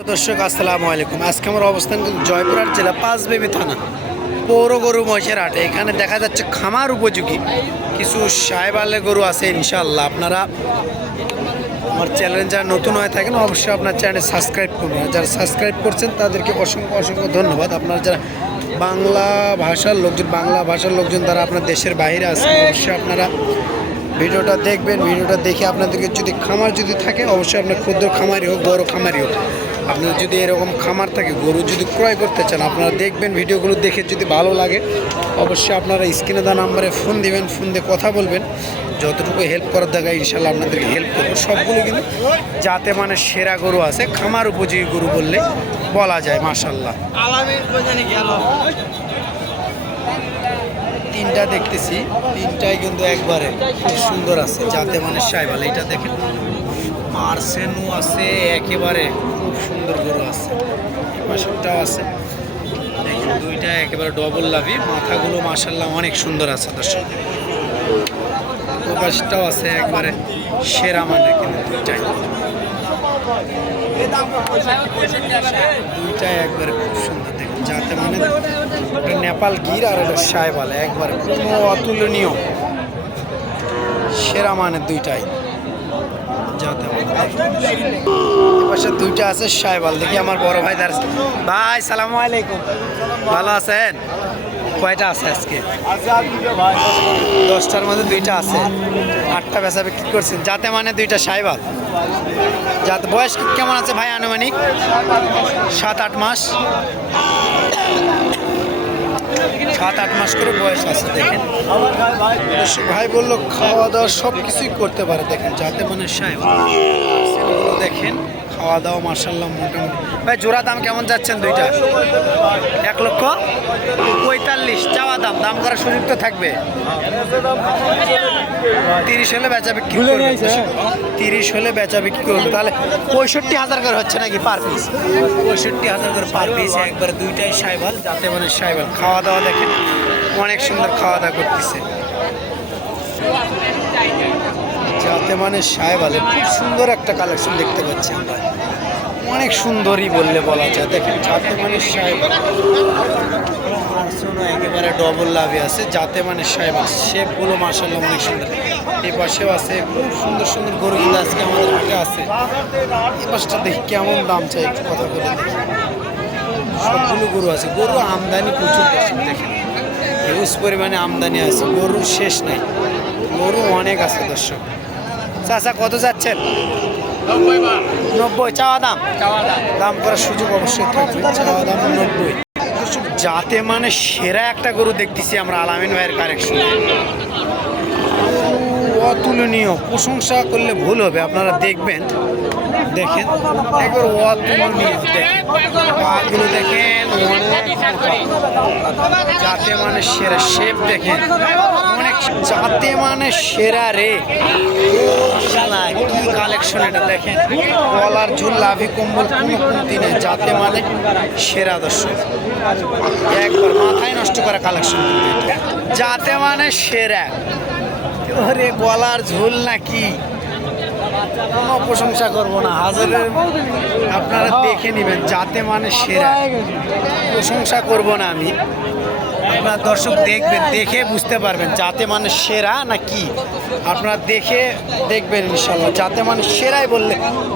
দর্শক আসসালামু আলাইকুম। আজকে আমার অবস্থান কিন্তু জয়পুরহাট জেলা পাঁচবিবি থানা পৌর গরু মহিষের হাটে। এখানে দেখা যাচ্ছে খামার উপযোগী কিছু সাহেবালের গরু আছে ইনশাআল্লাহ। আপনারা আমার চ্যানেলে যারা নতুন হয়ে থাকেন অবশ্যই আপনার চ্যানেল সাবস্ক্রাইব করুন। যারা সাবস্ক্রাইব করছেন তাদেরকে অসংখ্য অসংখ্য ধন্যবাদ। আপনারা যারা বাংলা ভাষার লোকজন তারা আপনার দেশের বাইরে আছেন অবশ্যই আপনারা ভিডিওটা দেখবেন। ভিডিওটা দেখে আপনাদেরকে যদি খামার যদি থাকে অবশ্যই আপনার ক্ষুদ্র খামারই হোক বড় খামারই হোক, আপনার যদি এরকম খামার থাকে গরু যদি ক্রয় করতে চান আপনারা দেখবেন। ভিডিওগুলো দেখে যদি ভালো লাগে অবশ্যই আপনারা স্ক্রিনে দেওয়া নাম্বারে ফোন দিবেন, ফোন দিয়ে কথা বলবেন। যতটুকু হেল্প করার দেখা ইনশাল্লাহ আপনাদেরকে হেল্প করবো। সবগুলো কিন্তু যাতে মানে সেরা গরু আছে, খামার উপযোগী গরু বললে বলা যায়। মাশাল্লাহ তিনটা দেখতেছি, তিনটাই কিন্তু একবারে খুব সুন্দর আছে যাতে মানে সাইবাল। এটা দেখেন মার্সেনু আছে, একেবারে খুব সুন্দর গরু আছে। পাশেরটাও আছে দেখেন, দুইটা একেবারে ডবল লাভি, মাথাগুলো মাশাল্লাহ অনেক সুন্দর আছে দর্শক। পাশেরটাও আছে একবারে সেরা মানে, কিন্তু দুইটাই একবারে খুব সুন্দর দেখেন যাতে মানে নেপাল গির আর এটা সাইবাল একবারে কোনো অতুলনীয় সেরা মানে দুইটাই যাতে পাশে দুইটা আছে সাইবাল। দেখি আমার বড় ভাই তার ভাই সালামু আলাইকুম, ভালো আছেন? কয়টা আছে আজকে? 10টার মধ্যে দুইটা আছে, 8টা বেচা বিক্রি করছেন যাতে মানে দুইটা সাইবাল। যাতে বয়স কেমন আছে ভাই? আনুমানিক 7-8 মাস, 7-8 মাস করে বয়স আছে। দেখেন ভাই বললো খাওয়া দাওয়া সব কিছুই করতে পারে। দেখেন যাতে মানে সাইবাল দেখেন খাওয়া দাওয়া মার্শাল্লাহ মোটামুটি। ভাই জোড়া দাম কেমন যাচ্ছেন? দুইটা 1,45,000 চাওয়া দাম, দাম করার সুযোগ তো থাকবে। 30 হলে বেচা বিক্রি করবে, 30 হলে বেচা বিক্রি করবে। তাহলে 65,000 করে হচ্ছে নাকি পার পিস? 65,000 করে পার পিস একবারে দুইটাই সাইবাল যাতে মানে সাইবাল। খাওয়া দাওয়া দেখেন অনেক সুন্দর খাওয়া দাওয়া করতেছে যাতে মানে সাহেবালে খুব সুন্দর একটা কালেকশন দেখতে পাচ্ছি আমরা, অনেক সুন্দরই বললে বলা যায়। দেখেন যাতে মানে সাহেবাল একেবারে ডবল লাভে আছে যাতে মানে সাহেবাল। শেপগুলো মার্শাল্লাহ অনেক সুন্দর। এই পাশেও আছে খুব সুন্দর সুন্দর গরু কিন্তু আজকে আমাদের হাটে আছে। এই পাশটা দেখি কেমন দাম চাই একটু কথা বলে দেখি। সবগুলো গরু আছে, গরু আমদানি প্রচুর দেখেন, হিউজ পরিমাণে আমদানি আছে, গরুর শেষ নাই, গরু অনেক আছে দর্শক। চাচা কত যাচ্ছেন? 90 চাওয়া দাম, দাম করার সুযোগ অবশ্যই থাকবে। চাওয়া দাম 90। যাতে মানে সেরা একটা গরু দেখতেছি আমরা আলামিন ভাইয়ের কালেকশন, অতুলনীয়, প্রশংসা করলে ভুল হবে। আপনারা দেখবেন, দেখেন একবার অতুলনীয়। পাগুলো দেখেন যাতে মানে সেরা, শেপ দেখেন অনেক যাতে মানে সেরা রে। কি কালেকশন এটা দেখেন, গলার ঝুল লাভি কম্বল কোনো কমতি নেই যাতে মানে সেরা দর্শক। একবার মাথায় নষ্ট করা কালেকশন যাতে মানে সেরা। ওরে গলার ঝুল নাকি কোনো প্রশংসা করবো না, হাজারের আপনারা দেখে নেবেন যাতে মানে সেরা, প্রশংসা করব না আমি। আপনারা দর্শক দেখবেন, দেখে বুঝতে পারবেন যাতে মানে সেরা না কি। আপনারা দেখে দেখবেন ইনশাল্লাহ যাতে মানে সেরাই বললে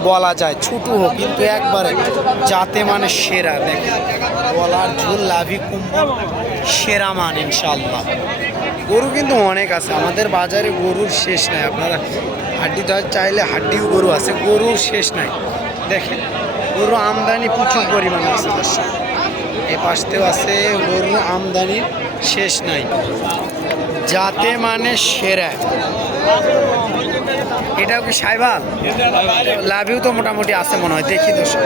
বলা যায়, ছোটো হোক কিন্তু একবারে যাতে মানে সেরা। দেখেন গলার ঝুল লাভি কুম্বল সেরা মান ইনশাল্লাহ। গরু কিন্তু অনেক আছে আমাদের বাজারে, গরুর শেষ নাই। আপনারা হাড্ডি ধর চাইলে হাড্ডিও গরু আছে, গরুর শেষ নাই। দেখেন গরু আমদানি প্রচুর পরিমাণে আছে দর্শক। এই পাশতেও আছে, গরু আমদানির শেষ নাই যাতে মানে সেরা। এটাও কি সাইবাল? লাভিও তো মোটামুটি আছে মনে হয়, দেখি দর্শক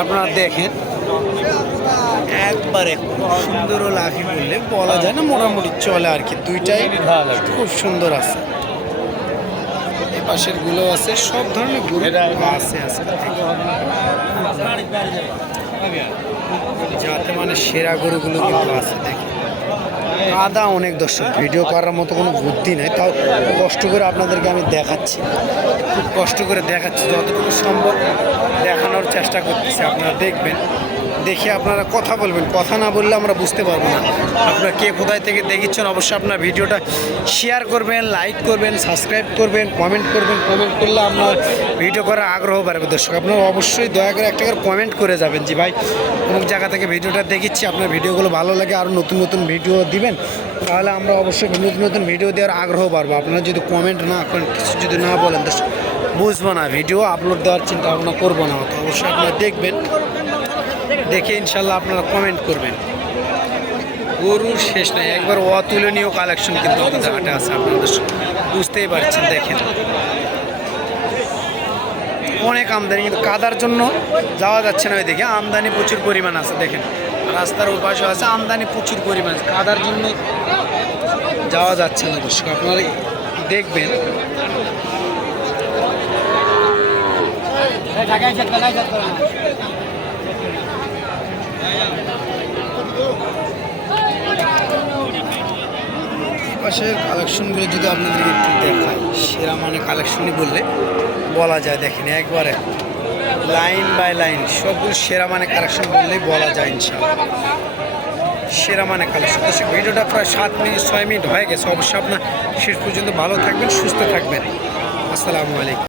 আপনারা দেখেন একবারে সুন্দরও লাভি বললে বলা যায় না, মোটামুটি চলে আর কি। দুইটাই খুব সুন্দর আছে, এই পাশের গুলো আছে, সব ধরনের গরু আছে যাতে মানে সেরা গরুগুলো কিন্তু আছে। দেখি কাদা অনেক, দর্শক ভিডিও করার মতো কোনো বুদ্ধি নেই, তাও কষ্ট করে আপনাদেরকে আমি দেখাচ্ছি, খুব কষ্ট করে দেখাচ্ছি, যতটুকু সম্ভব দেখানোর চেষ্টা করতেছি। আপনারা দেখবেন, দেখে আপনারা কথা বলবেন, কথা না বললে আমরা বুঝতে পারবো না আপনারা কে কোথায় থেকে দেখিচ্ছেন। অবশ্যই আপনার ভিডিওটা শেয়ার করবেন, লাইক করবেন, সাবস্ক্রাইব করবেন, কমেন্ট করবেন। কমেন্ট করলে আপনার ভিডিও করার আগ্রহ বাড়বে। দর্শক আপনারা অবশ্যই দয়া করে একটা করে কমেন্ট করে যাবেন যে ভাই অমুক জায়গা থেকে ভিডিওটা দেখিচ্ছি, আপনার ভিডিওগুলো ভালো লাগে, আরও নতুন নতুন ভিডিও দিবেন, তাহলে আমরা অবশ্যই নতুন নতুন ভিডিও দেওয়ার আগ্রহ বাড়বো। আপনারা যদি কমেন্ট না করেন, কিছু যদি না বলেন, দর্শক বুঝবো না, ভিডিও আপলোড দেওয়ার চিন্তা ভাবনা করবো না। তো অবশ্যই আপনারা দেখবেন, দেখে ইনশাল্লাহ আপনারা কমেন্ট করবেন। গরুর শেষ নাই, একবার অতুলনীয় কালেকশন কিন্তু আমাদের হাটে আছে, আপনারা বুঝতেই পারছেন। দেখেন অনেক আমদানি, কিন্তু কাদার জন্য যাওয়া যাচ্ছে না। ওইদিকে আমদানি প্রচুর পরিমাণ আছে, দেখেন রাস্তার ওপাশে আছে আমদানি প্রচুর পরিমাণ, কাদার জন্য যাওয়া যাচ্ছে না। দর্শক আপনারা দেখবেন, পাশের কালেকশনগুলো যদি আপনাদেরকে একটু দেখায়, সেরা মানে কালেকশনই বললে বলা যায়। দেখেন একবারে লাইন বাই লাইন সবগুলো সেরা মানে কালেকশন বললেই বলা যায় ইনশাআল্লাহ। সেরা মানে কালেকশন। ভিডিওটা প্রায় 7 মিনিট 6 মিনিট হয়ে গেছে। অবশ্যই আপনার শেষ পর্যন্ত ভালো থাকবেন, সুস্থ থাকবেন। আসসালামু আলাইকুম।